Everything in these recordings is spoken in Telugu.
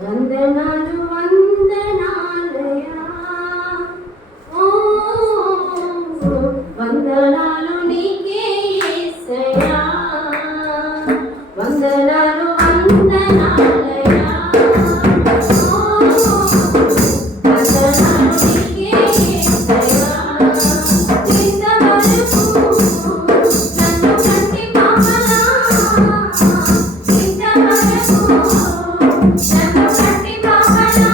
వందనాలు వందనాలయా ఓ వందనాలు నీకే యేసయ్యా వందనాలు వందనాలయా ఓ వందనాలు నీకే యేసయ్యా ఇంతవరకు నన్ను కంటి పాపలా ఇంతవరకు నన్ను కంటి పాపలా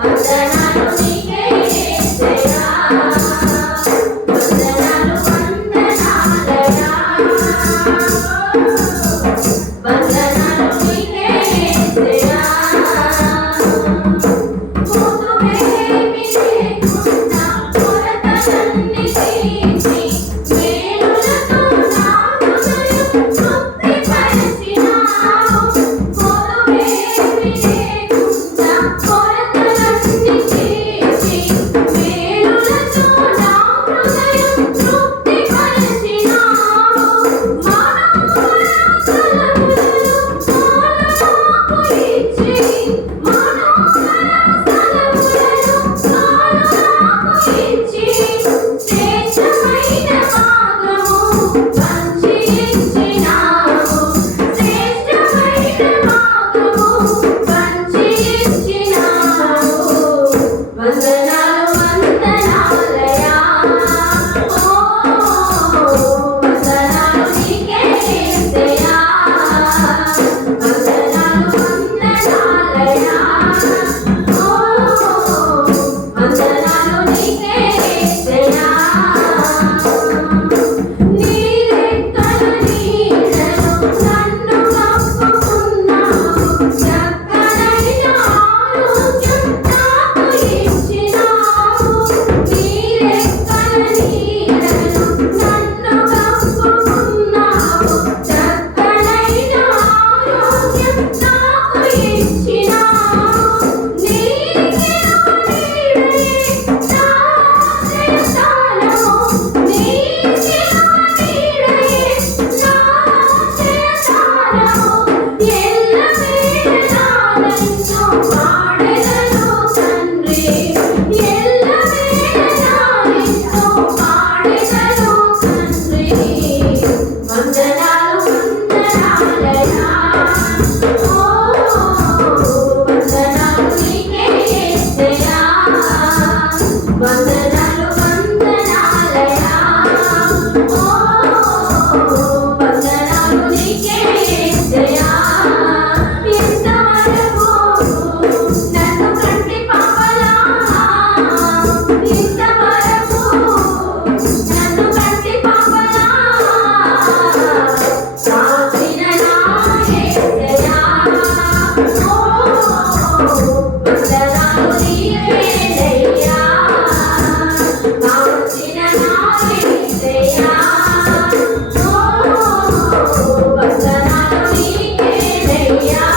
వందనాలు నీకే యేసయ్యా వందనాలు వందనాలయ్యా వందనాలు నీకే యేసయ్యా కోతువేమి లేకుండా కొరతలన్నీ తీర్చి మేలులతో నా హృదయం తృప్తిపరచినావు కోతువేమి లేకుండా కొరతలన్నీ తీర్చి మేలులతో నా హృదయం తృప్తిపరచినావు మనోహర స్థలములలో కాలమాకు ఇచ్చి మనోహర స్థలములలో కాలమాకు ఇచ్చి శ్రేష్టమైన భాగము పంచి ఇచ్చినావు శ్రేష్టమైన భాగము పంచి ఇచ్చినావు వందనాలు వందనాలయ్యా ఓ వందనాలు నీకే యేసయ్యా వందనాలు వందనాలయ్యా ఓ వందనాలు నీకే యేసయ్యా నీ రెక్కల నీడలో నన్ను కప్పుకున్నావు చక్కనైన ఆరోగ్యం నాకు ఇచ్చినావు నీ రెక్కల నీడలో నన్ను కప్పుకున్నావు చక్కనైన ఆరోగ్యం నాకు ఇచ్చినావు నీకే నీడయే నా ఆశ్రయస్థానము నీకే నీడయే నా ఆశ్రయస్థానము ఎల్లవేళలా నిన్ను పాడెదను తండ్రి ఎల్లవేళలా నిన్ను పాడెదను తండ్రి వందనాలు వందనాలయ్యా ఓ వందనాలు నీకే యేసయ్యా వందనాలు వందనాలయ్యా ఓ వందనాలు నీకే యేసయ్యా ఇంతవరకు నన్ను కంటి పాపలా ఇంతవరకు నన్ను కంటి పాపలా కాచిన నా యేసయ్యా ఓ వందనాలు నీవేనయ్యా కాచిన నా యేసయ్యా ఓ వందనాలు నీవేనయ్యా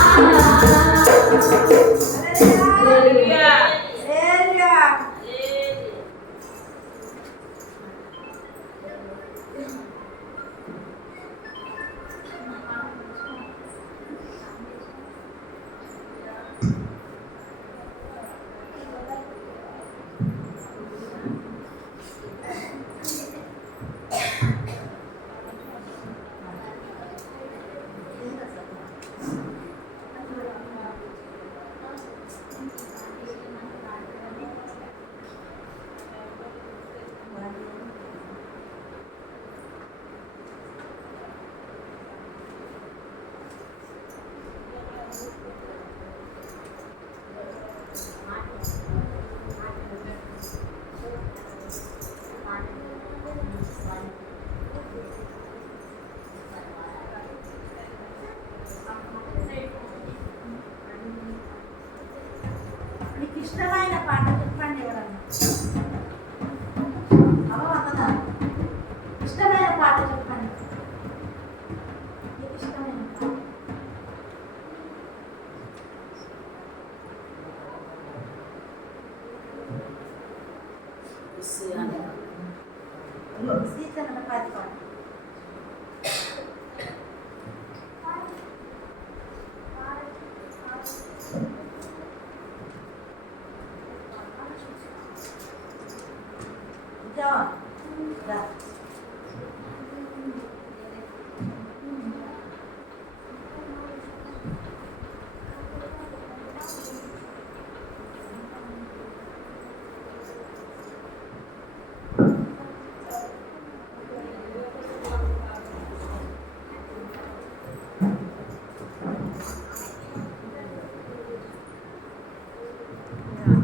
మీకు ఇష్టమైన పాట చెప్పండి ఎవరన్నా అవ్వదా ఇష్టమైన పాట చెప్పండి మీకు ఇష్టమైన పాట సీతన్న పాట పాట రా అందరం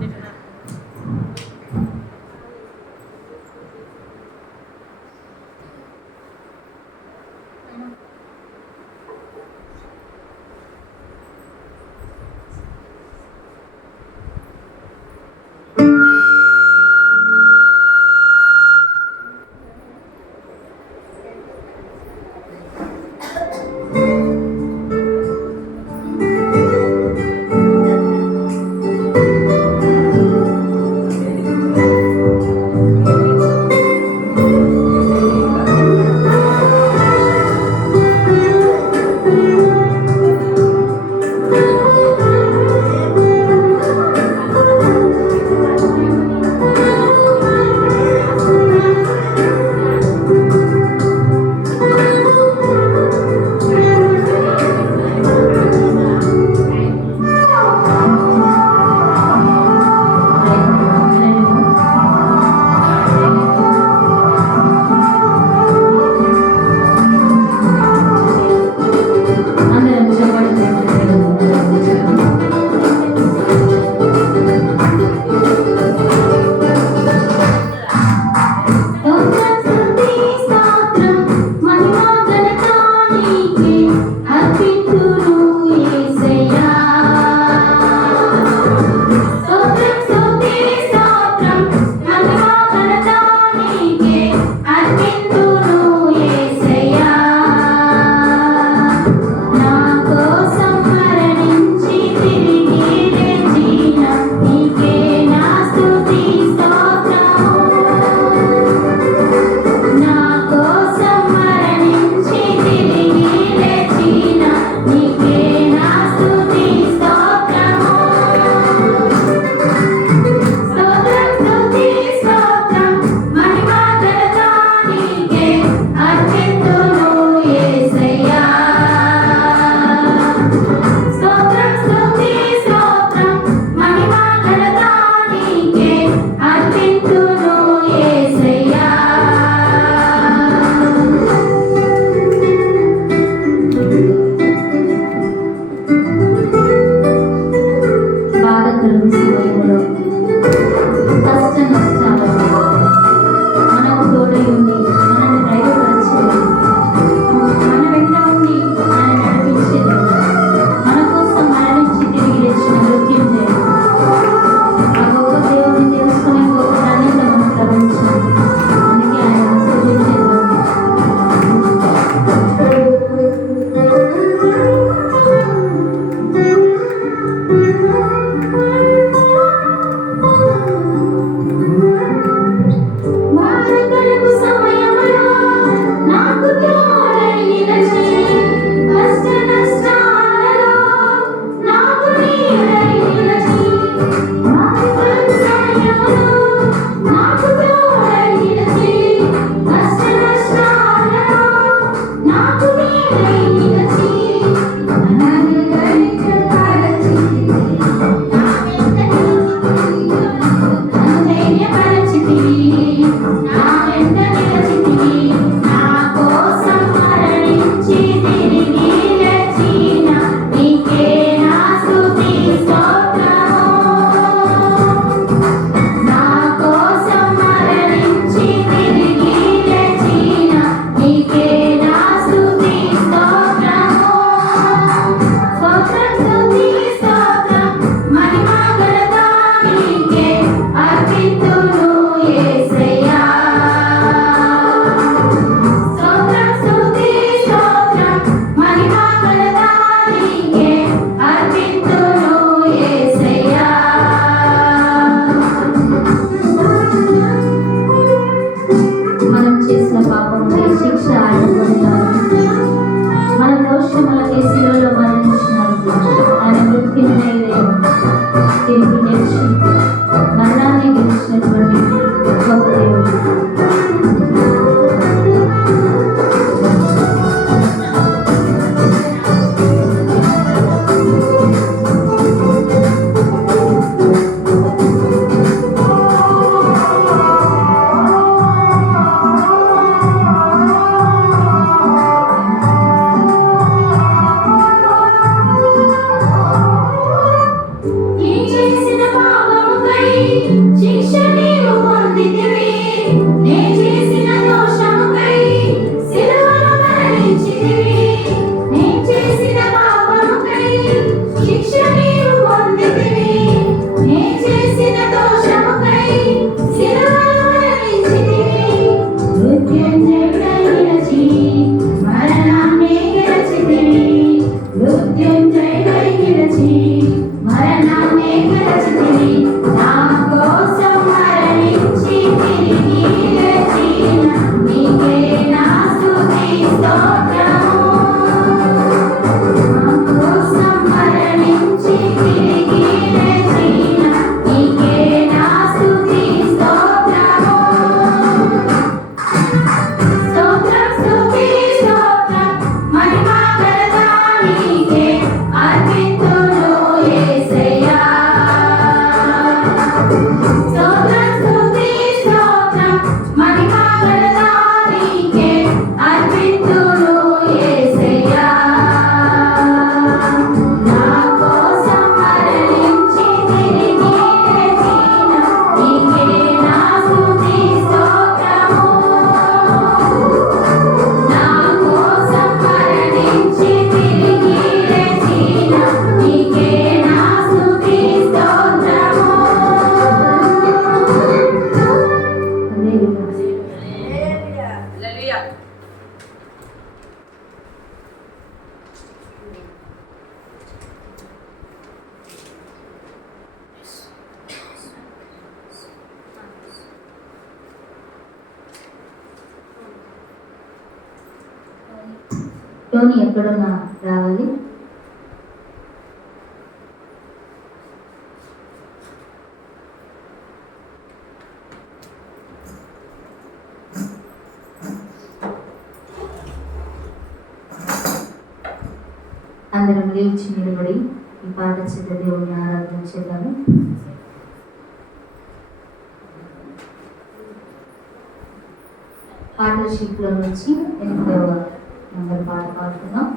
చెప్పండి. బాధకరం సమయంలో కష్ట నష్టాలలో మనకు తోడై ఉండి మనల్ని ధైర్యపరిచేది, మన వెంట ఉండి మనల్ని నడిపించేది, మన కోసం మన నుంచి తిరిగి లేచిన మృత్యుంజయుడు. ఆ గొప్ప దేవుడిని తెలుసుకునే గొప్ప ధన్యత మనకు లభించింది. అందుకే ఆయన ఆశీర్వదించేది. స్తోత్రం స్తుతి స్తోత్రం మహిమ ఘనత నీకే అర్పింతును యేసయ్యా నా కోసం మరణించి తిరిగి లేచిన నీకే నా స్తుతి స్తోత్రము నా కోసం మరణించి తిరిగి లేచిన నీకే నా స్తుతి స్తోత్రము హల్లెలూయా. టోనీ ఎక్కడున్నా రావాలి. అందరం లేచి నిలబడి ఈ పాట చేత దేవుని ఆరాధన చేద్దాము. పాటల షీట్లో నుంచి 8వ నంబర్ పాట పాడుతున్నాం.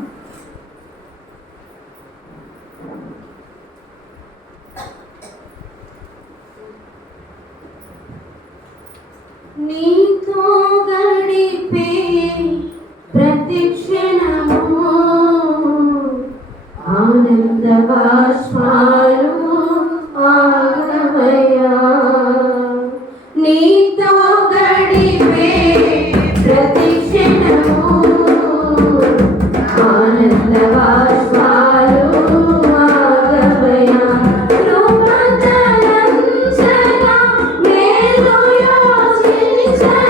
నీతో గడిపే ప్రతి క్షణము ఆనంద బాష్పాలు ఆగవయ్యా నీతో గడిపే ప్రతి క్షణము ఆనంద బాష్పాలు ఆగవయ్యా కృపతలంచగా నేను యోచించగా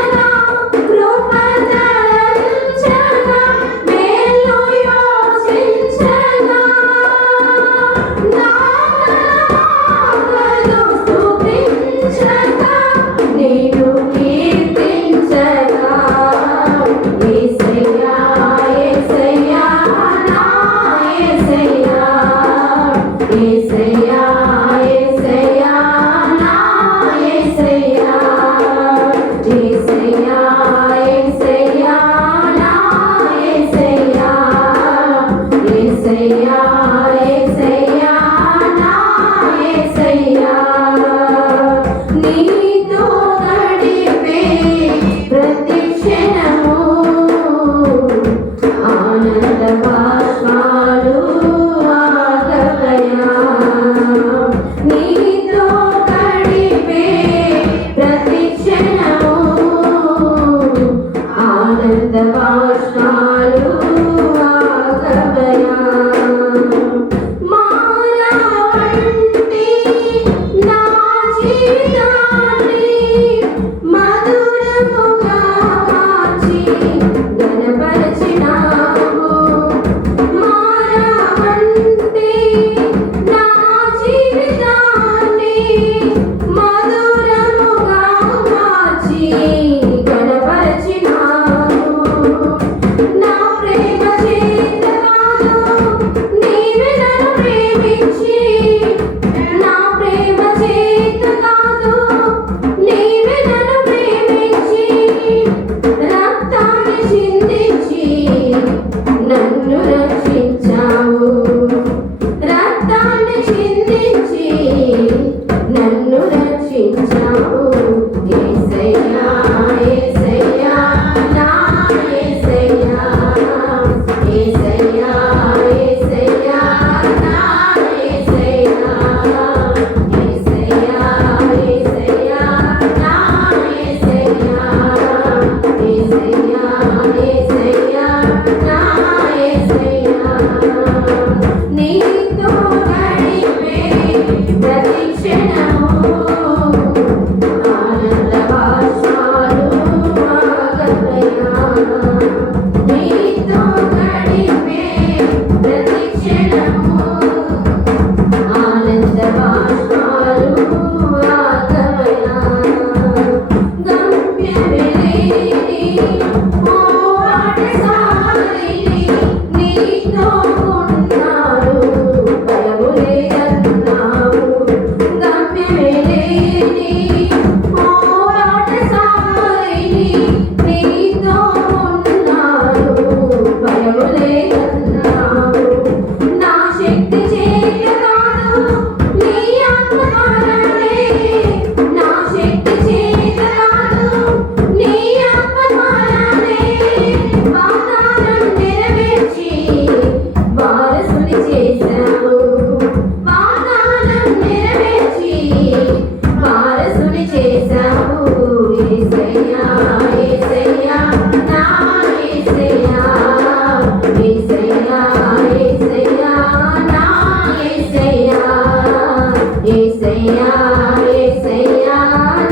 యేసయ్యా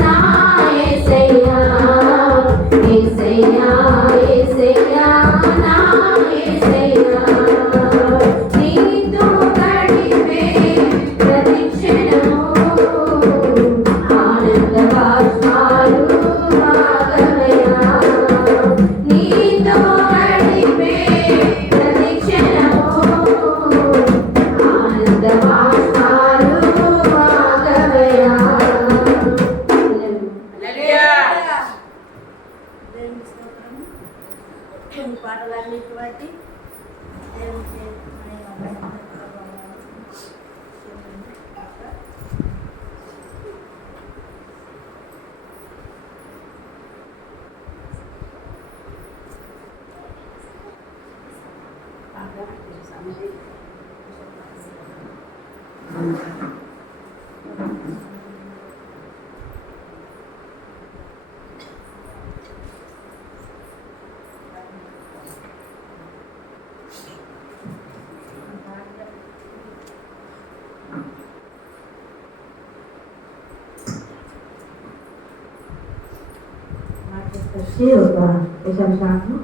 నా యేసయ్యా యేసయ్యా యేసయ్యా నా యేసయ్యా నీతో గడిపే ప్రతి క్షణము ఆనంద బాష్పాలు ఆగమయా నీతో గడిపే ప్రతి క్షణము ఆనంద బాష్పాలు ఆగమయా. దేవుని స్తోత్రము. కొన్ని పాటలన్నిటి బట్టి దేవునికి మహిమ. వచ్చి ఒక విశేషాలను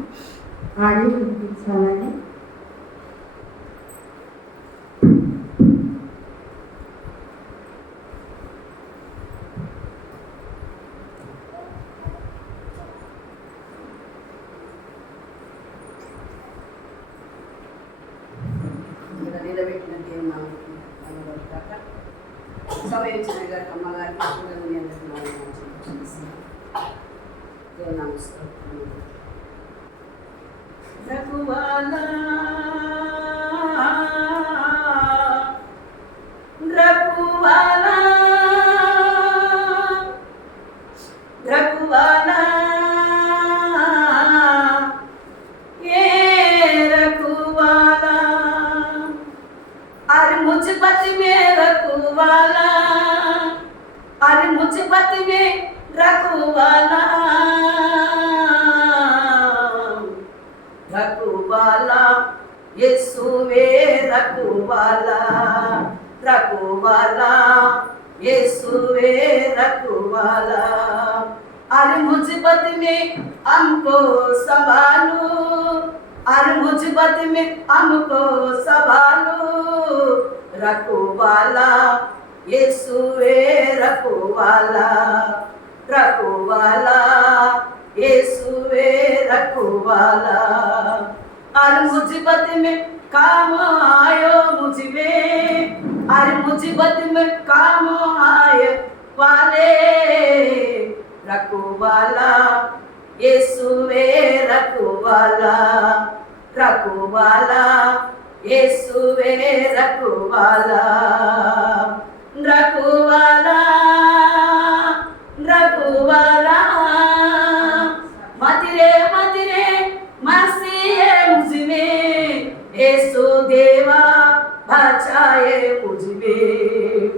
ఆడి వినిపించాలని నిలబెట్టిన దేవుని నామముకి సమయించిన గారికి అమ్మగారికి దేవుని నమస్కారం. రఘువాలా రఘువాలా రఘువాలా मुझपति में रखवाला अरे मुझपति में रखवाला रखवाला यीशुवे रखवाला रखवाला यीशुवे रखवाला अरे मुझपति में हमको संभालो अरे मुझपति में हमको संभालो रखवाला यीशुवे रखवाला रखवाला यीशुवे रखवाला अरे मुझपति में काम आयो मुझ में अरे मुझपति में काम आए वाले रखवाला यीशुवे रखवाला रखवाला यीशुवे रखवाला रखवाला रखवाला मतिरे मतिरे मसीहे मुझ में यीशु देवा बचाए मुझ में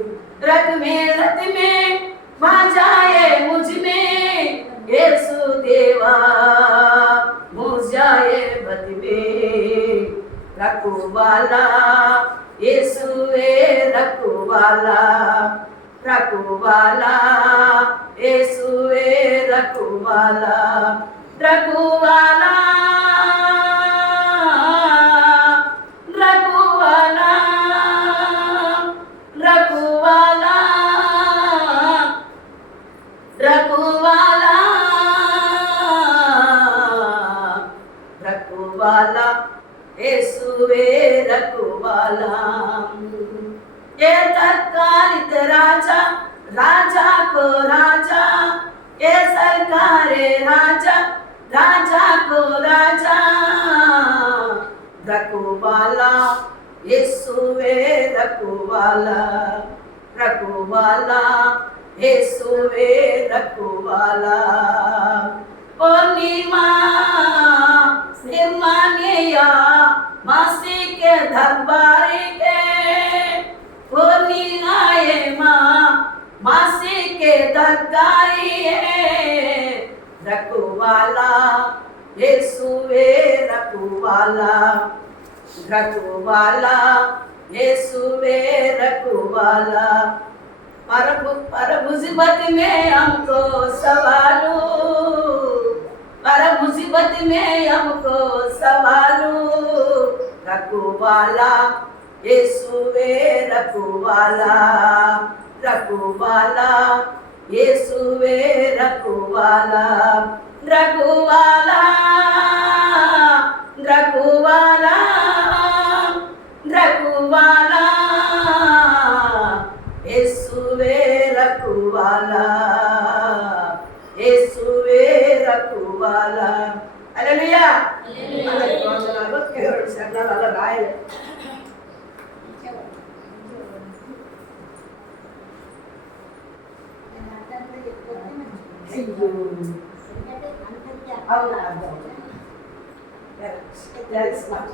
रत में बचाए मुझ में यीशु देवा मुझाए बद में रखवाला यीशुवे रखवाला रखवाला यीशुवे रखवाला रखवाला रखवाला रखवाला रखवाला रखवाला यीशुवे रखवाला ये तत्कालित राजा राजा को राजा ये सरकारे राजा राजा को राजा रखवाला यीशुवे रखवाला रखवाला यीशुवे रखवाला पूर्णिमा निर्मानिया मसीह के दरबार के पूर्णिमाए माँ मसीह के दरबारी है रखवाला यीशुवे रखवाला रखवाला यीशुवे रखवाला पर मुसीबत में हमको सवालू, पर मुसीबत में हमको सवालू, रखवाला यीशुवे रखवाला, रखवाला यीशुवे रखवाला, रखवाला रखवाला रखवाला यीशुवे रखवाला, यीशुवे रखवाला. హల్లెలూయా. అందరి వందనాలు. దేవుడి శరణాలలో రాయలే. అవునా? That's not.